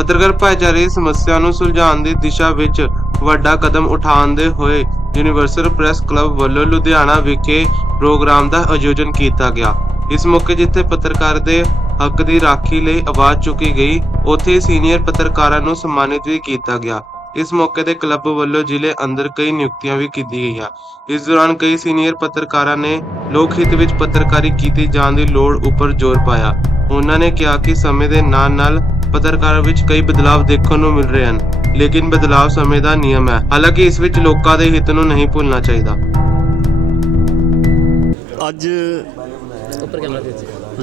ਪੱਤਰਕਾਰ ਭਾਈਚਾਰੇ ਦੀ ਸਮੱਸਿਆ ਨੂੰ ਸੁਲਝਾਉਣ ਦੀ ਦਿਸ਼ਾ ਵਿੱਚ ਵੱਡਾ ਕਦਮ ਉਠਾਉਂਦੇ ਹੋਏ ਯੂਨੀਵਰਸਲ ਪ੍ਰੈਸ ਕਲੱਬ ਵੱਲੋਂ ਲੁਧਿਆਣਾ ਵਿਖੇ ਪ੍ਰੋਗਰਾਮ ਦਾ ਆਯੋਜਨ ਕੀਤਾ ਗਿਆ। ਇਸ ਮੌਕੇ ਜਿੱਥੇ ਪੱਤਰਕਾਰ ਦੇ ਹੱਕ ਦੀ ਰਾਖੀ ਲਈ ਆਵਾਜ਼ ਚੁੱਕੀ ਗਈ, ਉੱਥੇ ਸੀਨੀਅਰ ਪੱਤਰਕਾਰਾਂ ਨੂੰ ਸਨਮਾਨਿਤ ਵੀ ਕੀਤਾ ਗਿਆ। ਇਸ ਮੌਕੇ ਤੇ ਕਲੱਬ ਵੱਲੋਂ ਜ਼ਿਲ੍ਹੇ ਅੰਦਰ ਕਈ ਨਿਯੁਕਤੀਆਂ ਵੀ ਕੀਤੀ ਗਈਆਂ। ਇਸ ਦੌਰਾਨ ਕਈ ਸੀਨੀਅਰ ਪੱਤਰਕਾਰਾਂ ਨੇ ਲੋਕ ਹਿੱਤ ਵਿੱਚ ਪੱਤਰਕਾਰੀ ਕੀਤੀ ਜਾਣ ਦੀ ਲੋੜ ਉੱਪਰ ਜ਼ੋਰ ਪਾਇਆ। ਉਹਨਾਂ ਨੇ ਕਿਹਾ ਕਿ ਸਮੇਂ ਦੇ ਨਾਲ-ਨਾਲ ਪੱਤਰਕਾਰਾਂ ਵਿੱਚ ਕਈ ਬਦਲਾਅ ਦੇਖਣ ਨੂੰ ਮਿਲ ਰਹੇ ਹਨ, ਲੇਕਿਨ ਬਦਲਾਅ ਸਮੇਂ ਦਾ ਨਿਯਮ ਹੈ। ਹਾਲਾਂਕਿ ਇਸ ਵਿੱਚ ਲੋਕਾਂ ਦੇ ਹਿੱਤ ਨੂੰ ਨਹੀਂ ਭੁੱਲਣਾ ਚਾਹੀਦਾ। ਅੱਜ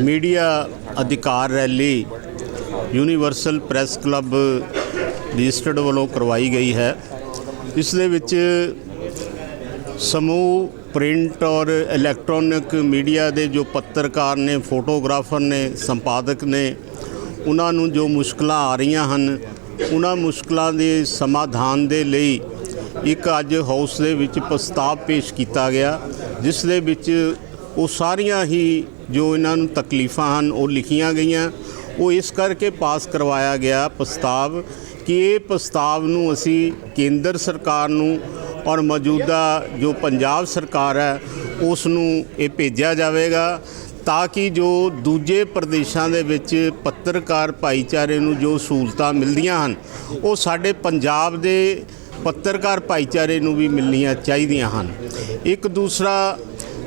ਮੀਡੀਆ ਅਧਿਕਾਰ rally universal press club registered ਵੱਲੋਂ ਕਰਵਾਈ ਗਈ ਹੈ। ਇਸ ਦੇ ਵਿੱਚ ਸਮੂਹ ਪ੍ਰਿੰਟ ਔਰ ਇਲੈਕਟ੍ਰੋਨਿਕ ਮੀਡੀਆ ਦੇ ਜੋ ਪੱਤਰਕਾਰ ਨੇ, ਫੋਟੋਗ੍ਰਾਫਰ ਨੇ, ਸੰਪਾਦਕ ਨੇ ਉਹਨਾਂ ਨੂੰ ਜੋ ਮੁਸ਼ਕਲਾਂ ਆ ਰਹੀਆਂ ਹਨ, ਉਹਨਾਂ ਮੁਸ਼ਕਲਾਂ ਦੇ ਸਮਾਧਾਨ ਦੇ ਲਈ ਇੱਕ ਅੱਜ ਹਾਊਸ ਦੇ ਵਿੱਚ ਪ੍ਰਸਤਾਵ ਪੇਸ਼ ਕੀਤਾ ਗਿਆ, ਜਿਸ ਦੇ ਵਿੱਚ ਉਹ ਸਾਰੀਆਂ ਹੀ ਜੋ ਇਹਨਾਂ ਨੂੰ ਤਕਲੀਫਾਂ ਹਨ, ਉਹ ਲਿਖੀਆਂ ਗਈਆਂ। ਉਹ ਇਸ ਕਰਕੇ ਪਾਸ ਕਰਵਾਇਆ ਗਿਆ ਪ੍ਰਸਤਾਵ ਕਿ ਇਹ ਪ੍ਰਸਤਾਵ ਨੂੰ ਅਸੀਂ ਕੇਂਦਰ ਸਰਕਾਰ ਨੂੰ ਔਰ ਮੌਜੂਦਾ ਜੋ ਪੰਜਾਬ ਸਰਕਾਰ ਹੈ, ਉਸ ਨੂੰ ਇਹ ਭੇਜਿਆ ਜਾਵੇਗਾ। ਤਾਂ ਕਿ ਜੋ ਦੂਜੇ ਪ੍ਰਦੇਸ਼ਾਂ ਦੇ ਵਿੱਚ ਪੱਤਰਕਾਰ ਭਾਈਚਾਰੇ ਨੂੰ ਜੋ ਸਹੂਲਤਾਂ ਮਿਲਦੀਆਂ ਹਨ, ਉਹ ਸਾਡੇ ਪੰਜਾਬ ਦੇ ਪੱਤਰਕਾਰ ਭਾਈਚਾਰੇ ਨੂੰ ਵੀ ਮਿਲਣੀਆਂ ਚਾਹੀਦੀਆਂ ਹਨ। ਇੱਕ ਦੂਸਰਾ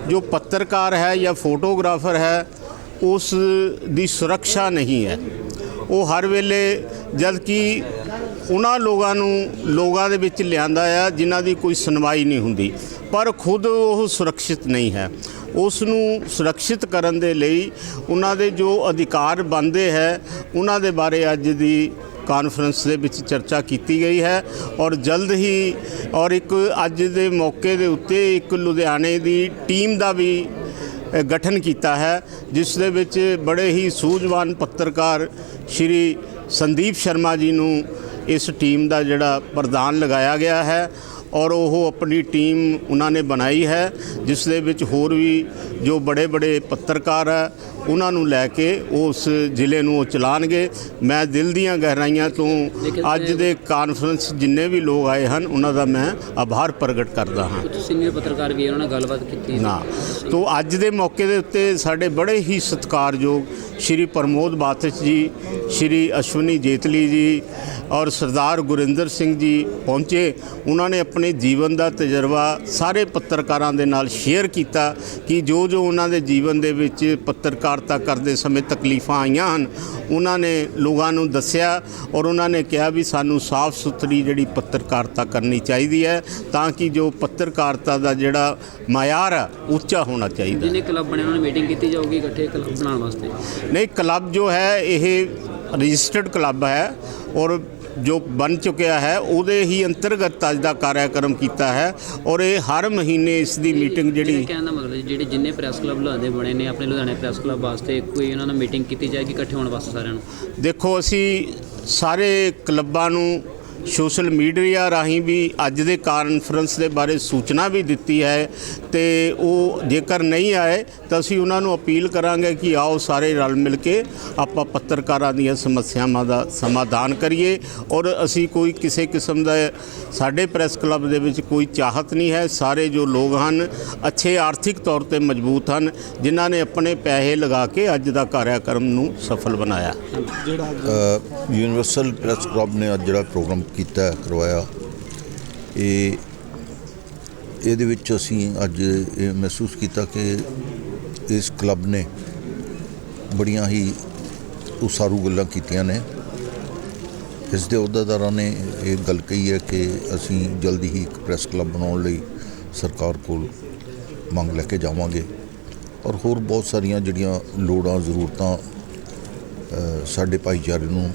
ਜੋ ਪੱਤਰਕਾਰ ਹੈ ਜਾਂ ਫੋਟੋਗ੍ਰਾਫਰ ਹੈ, ਉਸ ਦੀ ਸੁਰੱਖਿਆ ਨਹੀਂ ਹੈ। ਉਹ ਹਰ ਵੇਲੇ ਜਦ ਕਿ ਉਹਨਾਂ ਲੋਕਾਂ ਨੂੰ, ਲੋਕਾਂ ਦੇ ਵਿੱਚ ਲਿਆਂਦਾ ਆ, ਜਿਨ੍ਹਾਂ ਦੀ ਕੋਈ ਸੁਣਵਾਈ ਨਹੀਂ ਹੁੰਦੀ। ਪਰ ਖੁਦ ਉਹ ਸੁਰੱਖਿਅਤ ਨਹੀਂ ਹੈ। ਉਸ ਨੂੰ ਸੁਰੱਖਿਅਤ ਕਰਨ ਦੇ ਲਈ ਉਹਨਾਂ ਦੇ ਜੋ ਅਧਿਕਾਰ ਬਣਦੇ ਹੈ, ਉਹਨਾਂ ਦੇ ਬਾਰੇ ਅੱਜ ਦੀ ਕਾਨਫਰੰਸ ਦੇ ਵਿੱਚ ਚਰਚਾ ਕੀਤੀ ਗਈ ਹੈ। ਔਰ ਜਲਦ ਹੀ, ਔਰ ਇੱਕ ਅੱਜ ਦੇ ਮੌਕੇ ਦੇ ਉੱਤੇ ਇੱਕ ਲੁਧਿਆਣੇ ਦੀ ਟੀਮ ਦਾ ਵੀ ਗਠਨ ਕੀਤਾ ਹੈ, ਜਿਸ ਦੇ ਵਿੱਚ ਬੜੇ ਹੀ ਸੂਝਵਾਨ ਪੱਤਰਕਾਰ ਸ਼੍ਰੀ ਸੰਦੀਪ ਸ਼ਰਮਾ ਜੀ ਨੂੰ ਇਸ ਟੀਮ ਦਾ ਜਿਹੜਾ ਪ੍ਰਧਾਨ ਲਗਾਇਆ ਗਿਆ ਹੈ ਔਰ ਉਹ ਆਪਣੀ ਟੀਮ ਉਹਨਾਂ ਨੇ ਬਣਾਈ ਹੈ ਜਿਸ ਦੇ ਵਿੱਚ ਹੋਰ ਵੀ ਜੋ ਬੜੇ ਬੜੇ ਪੱਤਰਕਾਰ ਹੈ ਉਹਨਾਂ ਨੂੰ ਲੈ ਕੇ ਉਸ ਜ਼ਿਲ੍ਹੇ ਨੂੰ ਉਹ ਚਲਾਣਗੇ। ਮੈਂ ਦਿਲ ਦੀਆਂ ਗਹਿਰਾਈਆਂ ਤੋਂ ਅੱਜ ਦੇ ਕਾਨਫਰੰਸ ਜਿੰਨੇ ਵੀ ਲੋਕ ਆਏ ਹਨ ਉਹਨਾਂ ਦਾ ਮੈਂ ਆਭਾਰ ਪ੍ਰਗਟ ਕਰਦਾ ਹਾਂ। ਕੁਝ ਸੀਨੀਅਰ ਪੱਤਰਕਾਰ ਵੀ ਉਹਨਾਂ ਨਾਲ ਗੱਲਬਾਤ ਕੀਤੀ ਨਾ ਤੋਂ ਅੱਜ ਦੇ ਮੌਕੇ ਦੇ ਉੱਤੇ ਸਾਡੇ ਬੜੇ ਹੀ ਸਤਿਕਾਰਯੋਗ ਸ਼੍ਰੀ ਪ੍ਰਮੋਦ ਬਾਤਸ਼ ਜੀ ਸ਼੍ਰੀ ਅਸ਼ਵਨੀ ਜੇਤਲੀ ਜੀ ਔਰ ਸਰਦਾਰ ਗੁਰਿੰਦਰ ਸਿੰਘ ਜੀ ਪਹੁੰਚੇ। ਉਹਨਾਂ ਨੇ ਆਪਣੇ ਜੀਵਨ ਦਾ ਤਜਰਬਾ ਸਾਰੇ ਪੱਤਰਕਾਰਾਂ ਦੇ ਨਾਲ ਸ਼ੇਅਰ ਕੀਤਾ ਕਿ ਜੋ ਜੋ ਉਹਨਾਂ ਦੇ ਜੀਵਨ ਦੇ ਵਿੱਚ ਪੱਤਰਕਾਰਤਾ ਕਰਦੇ ਸਮੇਂ ਤਕਲੀਫਾਂ ਆਈਆਂ ਹਨ ਉਹਨਾਂ ਨੇ ਲੋਕਾਂ ਨੂੰ ਦੱਸਿਆ ਔਰ ਉਹਨਾਂ ਨੇ ਕਿਹਾ ਵੀ ਸਾਨੂੰ ਸਾਫ਼ ਸੁਥਰੀ ਜਿਹੜੀ ਪੱਤਰਕਾਰਤਾ ਕਰਨੀ ਚਾਹੀਦੀ ਹੈ ਤਾਂ ਕਿ ਜੋ ਪੱਤਰਕਾਰਤਾ ਦਾ ਜਿਹੜਾ ਮਾਇਆਰ ਹੈ ਉੱਚਾ ਹੋਣਾ ਚਾਹੀਦਾ। ਜਿਹਨੇ ਕਲੱਬ ਬਣੇ ਉਹਨਾਂ ਨੇ ਮੀਟਿੰਗ ਕੀਤੀ ਜਾਊਗੀ ਇਕੱਠੇ ਕਲੱਬ ਬਣਾਉਣ ਵਾਸਤੇ ਨਹੀਂ ਕਲੱਬ ਜੋ ਹੈ ਇਹ ਰਜਿਸਟਰਡ ਕਲੱਬ ਹੈ ਔਰ ਜੋ ਬਣ ਚੁੱਕਿਆ ਹੈ ਉਹਦੇ ਹੀ ਅੰਤਰਗਤ ਅੱਜ ਦਾ ਕਾਰਿਆਕਰਮ ਕੀਤਾ ਹੈ ਔਰ ਇਹ ਹਰ ਮਹੀਨੇ ਇਸ ਦੀ ਮੀਟਿੰਗ ਜਿਹੜੀ ਕਹਿਣ ਦਾ ਮਤਲਬ ਜਿਹੜੇ ਜਿੰਨੇ ਪ੍ਰੈਸ ਕਲੱਬ ਲੁਧਿਆਣੇ ਬਣੇ ਨੇ ਆਪਣੇ ਲੁਧਿਆਣੇ ਪ੍ਰੈਸ ਕਲੱਬ ਵਾਸਤੇ ਕੋਈ ਉਹਨਾਂ ਨਾਲ ਮੀਟਿੰਗ ਕੀਤੀ ਜਾਏਗੀ ਇਕੱਠੇ ਹੋਣ ਵਾਸਤੇ ਸਾਰਿਆਂ ਨੂੰ? ਦੇਖੋ ਅਸੀਂ ਸਾਰੇ ਕਲੱਬਾਂ ਨੂੰ ਸੋਸ਼ਲ ਮੀਡੀਆ ਰਾਹੀਂ ਵੀ ਅੱਜ ਦੇ ਕਾਨਫਰੰਸ ਦੇ ਬਾਰੇ ਸੂਚਨਾ ਵੀ ਦਿੱਤੀ ਹੈ ਤੇ ਉਹ ਜੇਕਰ ਨਹੀਂ ਆਏ ਤਾਂ ਅਸੀਂ ਉਹਨਾਂ ਨੂੰ ਅਪੀਲ ਕਰਾਂਗੇ ਕਿ ਆਓ ਸਾਰੇ ਰਲ ਮਿਲ ਕੇ ਆਪਾਂ ਪੱਤਰਕਾਰਾਂ ਦੀਆਂ ਸਮੱਸਿਆਵਾਂ ਦਾ ਸਮਾਧਾਨ ਕਰੀਏ ਔਰ ਅਸੀਂ ਕੋਈ ਕਿਸੇ ਕਿਸਮ ਦਾ ਸਾਡੇ ਪ੍ਰੈਸ ਕਲੱਬ ਦੇ ਵਿੱਚ ਕੋਈ ਚਾਹਤ ਨਹੀਂ ਹੈ। ਸਾਰੇ ਜੋ ਲੋਕ ਹਨ, ਅੱਛੇ ਆਰਥਿਕ ਤੌਰ ਤੇ ਮਜ਼ਬੂਤ ਹਨ, ਜਿਨ੍ਹਾਂ ਨੇ ਆਪਣੇ ਪੈਸੇ ਲਗਾ ਕੇ ਅੱਜ ਦਾ ਕਾਰਿਆਕਰਮ ਨੂੰ ਸਫਲ ਬਣਾਇਆ। ਜਿਹੜਾ ਯੂਨੀਵਰਸਲ ਪ੍ਰੈਸ ਕਲੱਬ ਨੇ ਅੱਜ ਜਿਹੜਾ ਪ੍ਰੋਗਰਾਮ ਕੀਤਾ, ਕਰਵਾਇਆ। ਇਹ ਇਹਦੇ ਵਿੱਚ ਅਸੀਂ ਅੱਜ ਇਹ ਮਹਿਸੂਸ ਕੀਤਾ ਕਿ ਇਸ ਕਲੱਬ ਨੇ ਬੜੀਆਂ ਹੀ ਉਸਾਰੂ ਗੱਲਾਂ ਕੀਤੀਆਂ ਨੇ। ਇਸ ਦੇ ਅਹੁਦੇਦਾਰਾਂ ਨੇ ਇਹ ਗੱਲ ਕਹੀ ਹੈ ਕਿ ਅਸੀਂ ਜਲਦੀ ਹੀ ਇੱਕ ਪ੍ਰੈਸ ਕਲੱਬ ਬਣਾਉਣ ਲਈ ਸਰਕਾਰ ਕੋਲ ਮੰਗ ਲੈ ਕੇ ਜਾਵਾਂਗੇ। ਔਰ ਹੋਰ ਬਹੁਤ ਸਾਰੀਆਂ ਜਿਹੜੀਆਂ ਲੋੜਾਂ, ਜ਼ਰੂਰਤਾਂ ਸਾਡੇ ਭਾਈਚਾਰੇ ਨੂੰ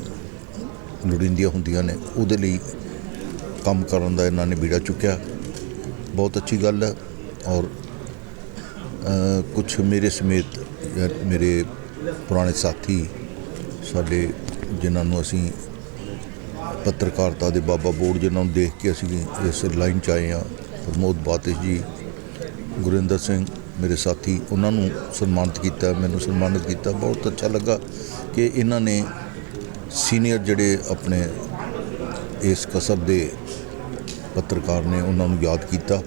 ਲੋੜੀਂਦੀਆਂ ਹੁੰਦੀਆਂ ਨੇ ਉਹਦੇ ਲਈ ਕੰਮ ਕਰਨ ਦਾ ਇਹਨਾਂ ਨੇ ਬੀੜਾ ਚੁੱਕਿਆ। ਬਹੁਤ ਅੱਛੀ ਗੱਲ ਹੈ ਔਰ ਕੁਝ ਮੇਰੇ ਸਮੇਤ ਅ, ਮੇਰੇ ਪੁਰਾਣੇ ਸਾਥੀ ਸਾਡੇ ਜਿਨ੍ਹਾਂ ਨੂੰ ਅਸੀਂ ਪੱਤਰਕਾਰਤਾ ਦੇ ਬਾਬਾ ਬੋਰਡ ਜਿਨ੍ਹਾਂ ਨੂੰ ਦੇਖ ਕੇ ਅਸੀਂ ਇਸ ਲਾਈਨ 'ਚ ਆਏ ਹਾਂ ਪ੍ਰਮੋਦ ਬਾਤਿਸ਼ ਜੀ ਗੁਰਿੰਦਰ ਸਿੰਘ ਮੇਰੇ ਸਾਥੀ ਉਹਨਾਂ ਨੂੰ ਸਨਮਾਨਿਤ ਕੀਤਾ ਮੈਨੂੰ ਸਨਮਾਨਿਤ ਕੀਤਾ। ਬਹੁਤ ਅੱਛਾ ਲੱਗਾ ਕਿ ਇਹਨਾਂ ਨੇ ਸੀਨੀਅਰ ਜਿਹੜੇ ਆਪਣੇ ਇਸ ਕਸਬ ਦੇ ਪੱਤਰਕਾਰ ਨੇ ਉਹਨਾਂ ਨੂੰ ਯਾਦ ਕੀਤਾ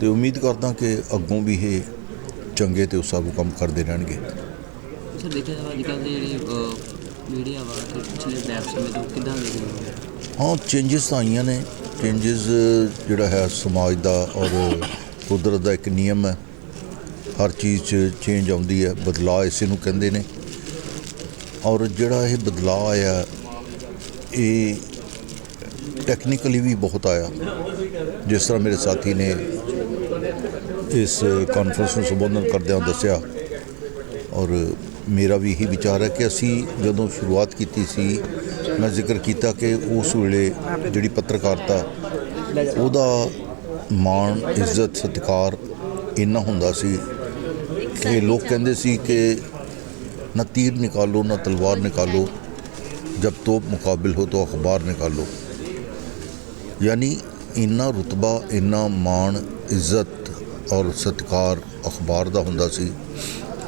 ਤੇ ਉਮੀਦ ਕਰਦਾ ਕਿ ਅੱਗੋਂ ਵੀ ਇਹ ਚੰਗੇ ਤੇ ਉਸਾਰੂ ਕੰਮ ਕਰਦੇ ਰਹਿਣਗੇ। ਸਰ ਦੇਖਿਆ ਜਾਵੇ ਅੱਜ ਕੱਲ੍ਹ ਦੀ ਜਿਹੜੀ ਮੀਡੀਆ ਵਾ ਤੇ ਪਿਛਲੇ ਬੈਕ ਸਮੇਂ ਤੋਂ ਕਿੱਦਾਂ ਦੇਖ ਰਹੇ ਹੋ ਹਾਂ ਚੇਂਜਸ ਤਾਂ ਆਈਆਂ ਨੇ। ਚੇਂਜਸ ਜਿਹੜਾ ਹੈ ਸਮਾਜ ਦਾ ਔਰ ਕੁਦਰਤ ਦਾ ਇੱਕ ਨਿਯਮ ਹੈ। ਹਰ ਚੀਜ਼ 'ਚ ਚੇਂਜ ਆਉਂਦੀ ਹੈ ਬਦਲਾਅ ਇਸੇ ਨੂੰ ਕਹਿੰਦੇ ਨੇ। ਔਰ ਜਿਹੜਾ ਇਹ ਬਦਲਾਅ ਆਇਆ, ਇਹ ਟੈਕਨੀਕਲੀ ਵੀ ਬਹੁਤ ਆਇਆ। ਜਿਸ ਤਰ੍ਹਾਂ ਮੇਰੇ ਸਾਥੀ ਨੇ ਇਸ ਕਾਨਫਰੰਸ ਨੂੰ ਸੰਬੋਧਨ ਕਰਦਿਆਂ ਦੱਸਿਆ, ਔਰ ਮੇਰਾ ਵੀ ਇਹੀ ਵਿਚਾਰ ਹੈ ਕਿ ਅਸੀਂ ਜਦੋਂ ਸ਼ੁਰੂਆਤ ਕੀਤੀ ਸੀ, ਮੈਂ ਜ਼ਿਕਰ ਕੀਤਾ ਕਿ ਉਸ ਵੇਲੇ ਜਿਹੜੀ ਪੱਤਰਕਾਰਤਾ, ਉਹਦਾ ਮਾਣ, ਇੱਜ਼ਤ, ਸਤਿਕਾਰ ਇੰਨਾ ਹੁੰਦਾ ਸੀ ਕਿ ਲੋਕ ਕਹਿੰਦੇ ਸੀ ਕਿ ਨਾ ਤੀਰ ਨਿਕਾਲੋ, ਨਾ ਤਲਵਾਰ ਨਿਕਾਲੋ। ਜਬ ਤੋਪ ਮੁਕਾਬਿਲ ਹੋ ਤਾਂ ਅਖਬਾਰ ਨਿਕਾਲੋ। ਯਾਨੀ ਇੰਨਾ ਰੁਤਬਾ, ਇੰਨਾ ਮਾਣ, ਇੱਜ਼ਤ ਔਰ ਸਤਿਕਾਰ ਅਖਬਾਰ ਦਾ ਹੁੰਦਾ ਸੀ।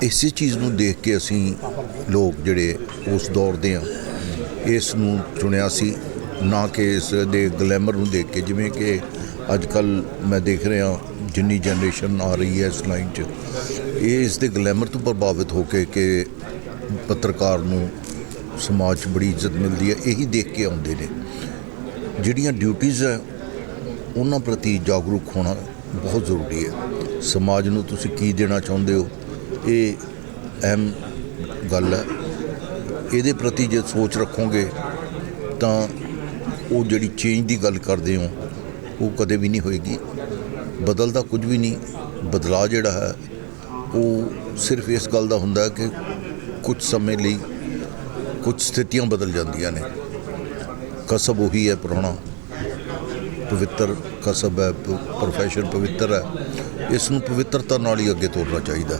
ਇਸੇ ਚੀਜ਼ ਨੂੰ ਦੇਖ ਕੇ ਅਸੀਂ ਲੋਕ ਜਿਹੜੇ ਉਸ ਦੌਰ ਦੇ ਆ ਇਸ ਨੂੰ ਚੁਣਿਆ ਸੀ। ਨਾ ਕਿ ਇਸ ਦੇ ਗਲੈਮਰ ਨੂੰ ਦੇਖ ਕੇ, ਜਿਵੇਂ ਕਿ ਅੱਜ ਕੱਲ ਮੈਂ ਦੇਖ ਰਿਹਾ ਜਿੰਨੀ ਜਨਰੇਸ਼ਨ ਆ ਰਹੀ ਹੈ ਇਸ ਲਾਈਨ 'ਚ, ਇਹ ਇਸ ਦੇ ਗਲੈਮਰ ਤੋਂ ਪ੍ਰਭਾਵਿਤ ਹੋ ਕੇ ਕਿ ਪੱਤਰਕਾਰ ਨੂੰ ਸਮਾਜ 'ਚ ਬੜੀ ਇੱਜ਼ਤ ਮਿਲਦੀ ਹੈ, ਇਹੀ ਦੇਖ ਕੇ ਆਉਂਦੇ ਨੇ। ਜਿਹੜੀਆਂ ਡਿਊਟੀਆਂ ਹੈ, ਉਹਨਾਂ ਪ੍ਰਤੀ ਜਾਗਰੂਕ ਹੋਣਾ ਬਹੁਤ ਜ਼ਰੂਰੀ ਹੈ। ਸਮਾਜ ਨੂੰ ਤੁਸੀਂ ਕੀ ਦੇਣਾ ਚਾਹੁੰਦੇ ਹੋ, ਇਹ ਅਹਿਮ ਗੱਲ ਹੈ। ਇਹਦੇ ਪ੍ਰਤੀ ਜੇ ਸੋਚ ਰੱਖੋਗੇ, ਤਾਂ ਉਹ ਜਿਹੜੀ ਚੇਂਜ ਦੀ ਗੱਲ ਕਰਦੇ ਹੋ, ਉਹ ਕਦੇ ਵੀ ਨਹੀਂ ਹੋਏਗੀ। ਬਦਲਦਾ ਕੁਝ ਵੀ ਨਹੀਂ, ਬਦਲਾਅ ਜਿਹੜਾ ਹੈ, ਉਹ ਸਿਰਫ ਇਸ ਗੱਲ ਦਾ ਹੁੰਦਾ ਕਿ ਕੁਝ ਸਮੇਂ ਲਈ ਕੁਝ ਸਥਿਤੀਆਂ ਬਦਲ ਜਾਂਦੀਆਂ ਨੇ। ਕਸਬ ਉਹੀ ਹੈ ਪੁਰਾਣਾ। ਪਵਿੱਤਰ ਕਸਬ ਹੈ ਪ੍ਰੋਫੈਸ਼ਨ ਪਵਿੱਤਰ ਹੈ। ਇਸ ਨੂੰ ਪਵਿੱਤਰਤਾ ਨਾਲ ਹੀ ਅੱਗੇ ਤੋਰਨਾ ਚਾਹੀਦਾ।